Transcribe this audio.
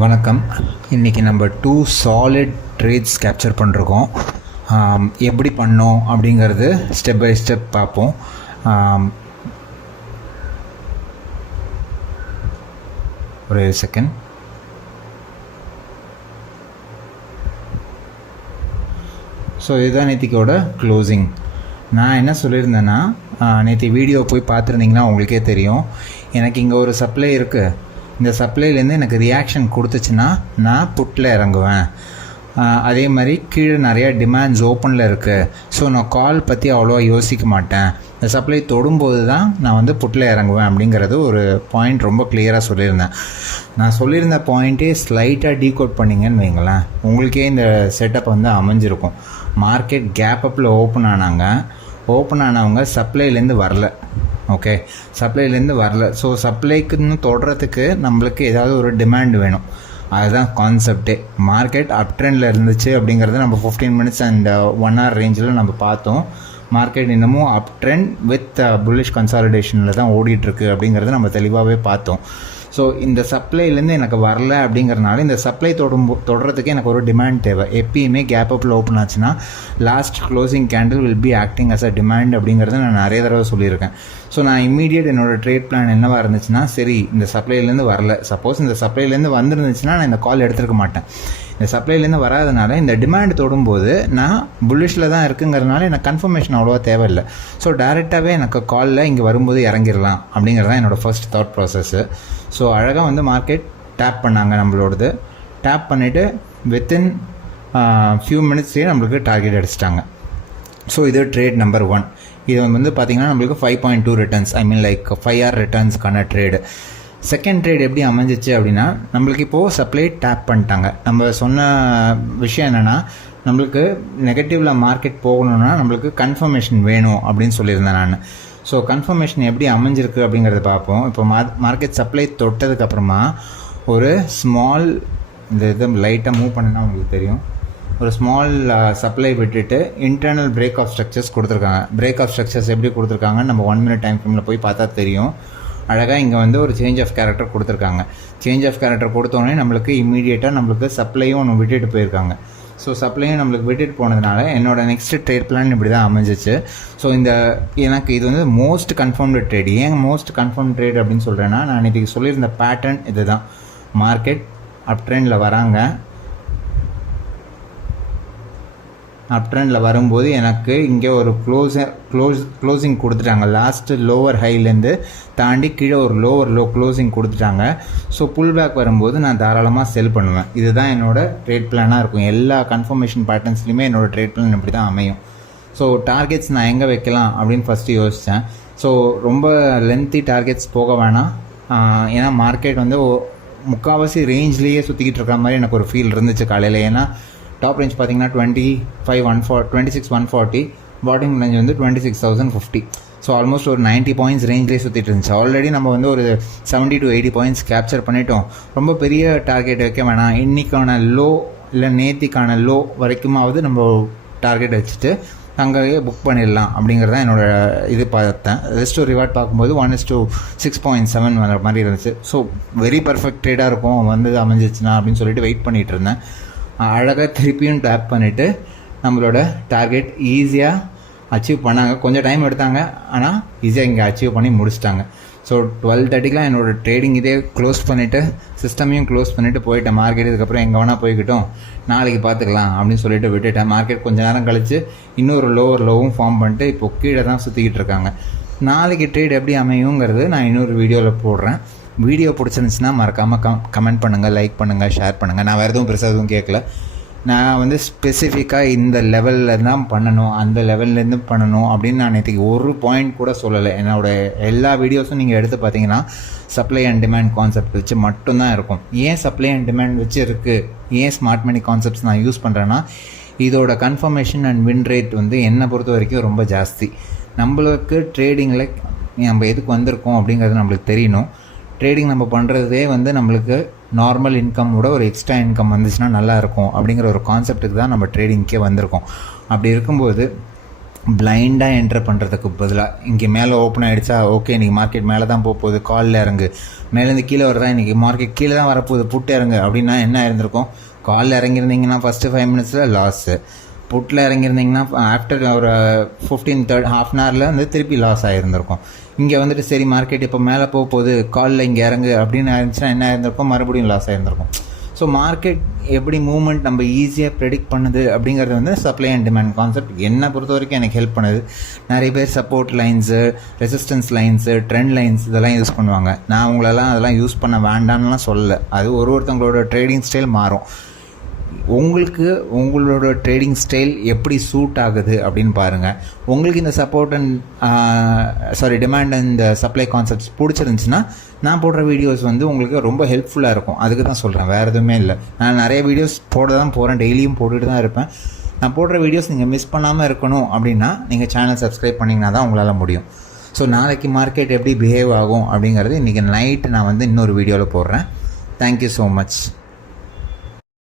வணக்கம். இன்றைக்கி நம்ம டூ சாலிட் ட்ரேட்ஸ் கேப்சர் பண்ணிருக்கோம் எப்படி பண்ணோம் அப்படிங்கிறது ஸ்டெப் பை ஸ்டெப் பார்ப்போம். ஒரே ஒரு செகண்ட் ஸோ இதுதான் நேத்திக்கோட க்ளோசிங் நான் என்ன சொல்லியிருந்தேன்னா நேற்று வீடியோ போய் பார்த்துருந்தீங்கன்னா உங்களுக்கே தெரியும். எனக்கு இங்கே ஒரு சப்ளை இருக்குது இந்த சப்ளைலேருந்து எனக்கு ரியாக்ஷன் கொடுத்துச்சுன்னா நான் புட்டில் இறங்குவேன். அதே மாதிரி கீழே நிறையா டிமாண்ட்ஸ் ஓப்பனில் இருக்குது ஸோ நான் கால் பற்றி அவ்வளோவா யோசிக்க மாட்டேன். இந்த சப்ளை தொடும்போது தான் நான் வந்து புட்டில் இறங்குவேன் அப்படிங்கிறது ஒரு பாயிண்ட் ரொம்ப கிளியராக சொல்லியிருந்தேன். நான் சொல்லியிருந்த பாயிண்ட்டே ஸ்லைட்டாக டீகோட் பண்ணிங்கன்னு வைங்களேன். உங்களுக்கே இந்த செட்டப் வந்து அமைஞ்சிருக்கும். மார்க்கெட் கேப் அப்பில் ஓப்பன் ஆனாங்க. ஓப்பன் ஆனவங்க சப்ளைலேருந்து வரல. ஓகே சப்ளைலேருந்து வரல. ஸோ சப்ளைக்குன்னு தொடுறதுக்கு நம்மளுக்கு ஏதாவது ஒரு டிமாண்ட் வேணும். அதுதான் கான்செப்டே மார்க்கெட் அப் ட்ரெண்டில் இருந்துச்சு அப்படிங்கிறத நம்ம fifteen minutes and one hour ரேஞ்சில் நம்ம பார்த்தோம். மார்க்கெட் இன்னமும் அப் ட்ரெண்ட் வித் புல்லிஷ் கன்சாலிடேஷனில் தான் ஓடிட்டுருக்கு அப்படிங்கிறத நம்ம தெளிவாகவே பார்த்தோம். ஸோ இந்த சப்ளைலேருந்து எனக்கு வரல அப்படிங்கிறனால இந்த சப்ளை தொடும் தொடறதுக்கு எனக்கு ஒரு டிமாண்ட் தேவை. எப்பயுமே கேப் அப்பில் ஓப்பன் ஆச்சுன்னா last closing candle will be acting as a demand அப்படிங்கிறத நான் நிறைய தடவை சொல்லியிருக்கேன். ஸோ நான் இம்மீடியட் என்னோடய ட்ரேட் பிளான் என்னவாக இருந்துச்சுன்னா சரி இந்த சப்ளைலேருந்து வரல. சப்போஸ் இந்த சப்ளைலேருந்து வந்துருந்துச்சுன்னா நான் இந்த கால் எடுத்திருக்க மாட்டேன். இந்த சப்ளைலேருந்து வராதனால இந்த டிமாண்ட் தொடும்போது நான் புல்லிஷில் தான் இருக்குங்கிறதுனால எனக்கு கன்ஃபர்மேஷன் அவ்வளோவா தேவையில்லை. ஸோ டேரெக்டாகவே எனக்கு காலில் இங்கே வரும்போது இறங்கிடலாம் அப்படிங்கிறது தான் என்னோடய ஃபர்ஸ்ட் தாட் ப்ராசஸ்ஸு ஸோ அழகாக வந்து மார்க்கெட் டேப் பண்ணாங்க நம்மளோடது. டேப் பண்ணிவிட்டு வித்தின் ஃபியூ மினிட்ஸ்லேயே நம்மளுக்கு டார்கெட் அடிச்சிட்டாங்க. ஸோ இது ட்ரேட் நம்பர் ஒன் இது வந்து பார்த்திங்கன்னா நம்மளுக்கு five point two returns I mean like five R ரிட்டர்ன்ஸ்க்கான trade second trade எப்படி அமைஞ்சிச்சு அப்படின்னா நம்மளுக்கு இப்போது சப்ளை டேப் பண்ணிட்டாங்க. நம்ம சொன்ன விஷயம் என்னென்னா நம்மளுக்கு நெகட்டிவில் மார்க்கெட் போகணுன்னா நம்மளுக்கு கன்ஃபர்மேஷன் வேணும் அப்படின்னு சொல்லியிருந்தேன் நான். ஸோ கன்ஃபர்மேஷன் எப்படி அமைஞ்சிருக்கு அப்படிங்கிறத பார்ப்போம். இப்போ மார்க்கெட் சப்ளை தொட்டதுக்கப்புறமா ஒரு ஸ்மால் இந்த இது லைட்டாக மூவ் பண்ணுனா உங்களுக்கு தெரியும். ஒரு ஸ்மால் சப்ளை விட்டுட்டு இன்டர்னல் பிரேக் ஆஃப் ஸ்ட்ரக்சர்ஸ் கொடுத்துருக்காங்க. பிரேக் ஆஃப் ஸ்ட்ரக்சர்ஸ் எப்படி கொடுத்துருக்காங்க நம்ம ஒன் மினிட் டைம் ஃப்ரேமில் போய் பார்த்தா தெரியும். அழகாக இங்கே வந்து ஒரு சேஞ்ச் ஆஃப் கேரக்டர் கொடுத்துருக்காங்க. சேஞ்ச் ஆஃப் கேரக்டர் கொடுத்தோடனே நம்மளுக்கு இம்மீடியட்டாக நம்மளுக்கு சப்ளையும் ஒன்று விட்டுட்டு போயிருக்காங்க. ஸோ சப்ளையும் நம்மளுக்கு விட்டுட்டு போனதுனால என்னோட நெக்ஸ்ட் ட்ரேட் பிளான் இப்படி தான் அமைஞ்சிச்சு. ஸோ இந்த எனக்கு இது வந்து மோஸ்ட் கன்ஃபார்ம்டு ட்ரேட் ஏன் மோஸ்ட் கன்ஃபார்ம் ட்ரேட் அப்படின்னு சொல்கிறேன்னா நான் இன்றைக்கி சொல்லியிருந்த பேட்டர்ன் இதுதான். மார்க்கெட் அப் ட்ரெண்டில் வராங்க. அப் ட்ரெண்டில் வரும்போது எனக்கு இங்கே ஒரு க்ளோஸர் க்ளோஸ் க்ளோசிங் கொடுத்துட்டாங்க. லாஸ்ட்டு லோவர் ஹைலேருந்து தாண்டி கீழே ஒரு லோவர் லோ க்ளோசிங் கொடுத்துட்டாங்க. ஸோ புல் பேக் வரும்போது நான் தாராளமாக செல் பண்ணுவேன். இதுதான் என்னோடய ட்ரேட் பிளானாக இருக்கும். எல்லா கன்ஃபர்மேஷன் பேட்டர்ன்ஸ்லையுமே என்னோடய ட்ரேட் பிளான் இப்படி தான் அமையும். ஸோ டார்கெட்ஸ் நான் எங்கே வைக்கலாம் அப்படின்னு ஃபஸ்ட்டு யோசித்தேன் ஸோ ரொம்ப லென்த்தி டார்கெட்ஸ் போக வேணாம். ஏன்னா மார்க்கெட் வந்து முக்கால்வாசி ரேஞ்ச்லேயே சுற்றிக்கிட்டு இருக்க மாதிரி எனக்கு ஒரு ஃபீல் இருந்துச்சு காலையில். ஏன்னா டாப் ரேஞ்ச் பார்த்தீங்கன்னா twenty five one for twenty six one forty potting range வந்து twenty six thousand fifty so almost ஒரு 90 பாயிண்ட்ஸ் ரேஞ்ச்லேயே சுற்றிட்டு இருந்துச்சு. ஆல்ரெடி நம்ம வந்து ஒரு 70 டு எயிட்டி பாயிண்ட்ஸ் கேப்சர் பண்ணிட்டோம். ரொம்ப பெரிய டார்கெட் வைக்க வேணாம். இன்னைக்கான லோ இல்லை நேத்திக்கான லோ வரைக்குமாவது நம்ம டார்கெட் வச்சுட்டு அங்கேயே புக் பண்ணிடலாம் அப்படிங்கிறது தான் என்னோட இது பார்த்தேன். ரெஸ்ட் ரிவார்ட் பார்க்கும்போது one is two six point seven வர மாதிரி இருந்துச்சு. ஸோ வெரி பர்ஃபெக்ட் ட்ரேடாக இருக்கும். வந்து அமைஞ்சிச்சுனா அப்படின்னு சொல்லிட்டு வெயிட் பண்ணிகிட்டு இருந்தேன். அழகாக திருப்பியும் டேப் பண்ணிவிட்டு நம்மளோட டார்கெட் ஈஸியாக அச்சீவ் பண்ணாங்க. கொஞ்சம் டைம் எடுத்தாங்க. ஆனால் ஈஸியாக இங்கே அச்சீவ் பண்ணி முடிச்சிட்டாங்க. ஸோ டுவெல் தேர்ட்டிக்கெலாம் என்னோடய ட்ரேடிங் இதே க்ளோஸ் பண்ணிவிட்டு சிஸ்டமையும் க்ளோஸ் பண்ணிவிட்டு போயிட்டேன். மார்க்கெட் இதுக்கப்புறம் எங்கே வேணால் போய்கிட்டோம் நாளைக்கு பார்த்துக்கலாம் அப்படின்னு சொல்லிட்டு விட்டுட்டேன். மார்க்கெட் கொஞ்சம் நேரம் கழித்து இன்னொரு லோவர் லோவும் ஃபார்ம் பண்ணிட்டு இப்போ கீழே தான் சுற்றிக்கிட்டு இருக்காங்க. நாளைக்கு ட்ரேட் எப்படி அமையுங்கிறது நான் இன்னொரு வீடியோவில் போடுறேன். வீடியோ பிடிச்சிருந்துச்சுன்னா மறக்காமல் கம் கமெண்ட் பண்ணுங்கள் லைக் பண்ணுங்கள் ஷேர் பண்ணுங்கள் நான் வேறு எதுவும் பெருசாக எதுவும் கேட்கல நான் வந்து ஸ்பெசிஃபிக்காக இந்த லெவலில் தான் பண்ணணும் அந்த லெவல்லேருந்து பண்ணணும் அப்படின்னு நான் நேற்றுக்கு ஒரு பாயிண்ட் கூட சொல்லலை. என்னோட எல்லா வீடியோஸும் நீங்கள் எடுத்து பார்த்தீங்கன்னா சப்ளை அண்ட் டிமாண்ட் கான்செப்ட் வச்சு மட்டும்தான் இருக்கும். ஏன் சப்ளை அண்ட் டிமாண்ட் வச்சு இருக்குது ஏன் ஸ்மார்ட் மணி கான்செப்ட்ஸ் நான் யூஸ் பண்ணுறேன்னா இதோட கன்ஃபர்மேஷன் அண்ட் வின் ரேட் வந்து என்னை பொறுத்த வரைக்கும் ரொம்ப ஜாஸ்தி. நம்மளுக்கு ட்ரேடிங்கில் நம்ம எதுக்கு வந்திருக்கோம் அப்படிங்கிறது நம்மளுக்கு தெரியணும். ட்ரேடிங் நம்ம பண்ணுறதே வந்து நம்மளுக்கு நார்மல் இன்கம்மோட ஒரு எக்ஸ்ட்ரா இன்கம் வந்துச்சுன்னா நல்லா இருக்கும் அப்படிங்கிற ஒரு கான்செப்ட்டுக்கு தான் நம்ம ட்ரேடிங்க்கே வந்திருக்கோம். அப்படி இருக்கும்போது பிளைண்டாக என்டர் பண்ணுறதுக்கு பதிலாக இங்கே மேலே ஓப்பன் ஆகிடுச்சா ஓகே இன்றைக்கி மார்க்கெட் மேலே தான் போக போகுது காலில் இறங்கு. மேலேருந்து கீழே வருதா? இன்றைக்கி மார்க்கெட் கீழே தான் வரப்போகுது புட்டு இறங்கு. அப்படின்னா என்ன இருந்திருக்கும் காலில் இறங்கியிருந்தீங்கன்னா ஃபஸ்ட்டு ஃபைவ் மினிட்ஸில் லாஸு புட்டில் இறங்கியிருந்தீங்கன்னா ஆஃப்டர் ஒரு ஃபிஃப்டீன் தேர்ட் ஹாஃப் அன் ஹவரில் வந்து திருப்பி லாஸ் ஆகிருந்திருக்கும் இங்கே வந்துட்டு சரி மார்க்கெட் இப்போ மேலே போக போகுது காலில் இங்கே இறங்கு அப்படின்னு ஆயிருந்துச்சுன்னா என்ன ஆயிருந்திருக்கும்? மறுபடியும் லாஸ் ஆகிருந்திருக்கும் ஸோ மார்க்கெட் எப்படி மூவ்மெண்ட் நம்ம ஈஸியாக ப்ரெடிக்ட் பண்ணுது அப்படிங்கிறது வந்து சப்ளை அண்ட் டிமாண்ட் கான்செப்ட் என்னை பொறுத்த வரைக்கும் எனக்கு ஹெல்ப் பண்ணுது. நிறைய பேர் support lines resistance lines trend lines இதெல்லாம் யூஸ் பண்ணுவாங்க. நான் உங்களெல்லாம் அதெல்லாம் யூஸ் பண்ண வேண்டாம்னுலாம் சொல்லலை. அது ஒரு ஒருத்தவங்களோட ட்ரேடிங் ஸ்டைல் மாறும். உங்களுக்கு உங்களோட ட்ரேடிங் ஸ்டைல் எப்படி சூட் ஆகுது அப்படின்னு பாருங்கள் உங்களுக்கு இந்த support and sorry demand and இந்த சப்ளை கான்செப்ட்ஸ் பிடிச்சிருந்துச்சுன்னா நான் போடுற வீடியோஸ் வந்து உங்களுக்கு ரொம்ப ஹெல்ப்ஃபுல்லாக இருக்கும். அதுக்கு தான் சொல்கிறேன் வேறு எதுவுமே இல்லை. நான் நிறைய வீடியோஸ் போட தான் போகிறேன் டெய்லியும் போட்டுட்டு தான் இருப்பேன். நான் போடுற வீடியோஸ் நீங்கள் மிஸ் பண்ணாமல் இருக்கணும் அப்படின்னா நீங்கள் சேனல் சப்ஸ்கிரைப் பண்ணிங்கன்னா தான் உங்களால் முடியும். ஸோ நாளைக்கு மார்க்கெட் எப்படி பிஹேவ் ஆகும் அப்படிங்கிறது இன்றைக்கி நைட்டு நான் வந்து இன்னொரு வீடியோவில் போடுறேன். Thank you so much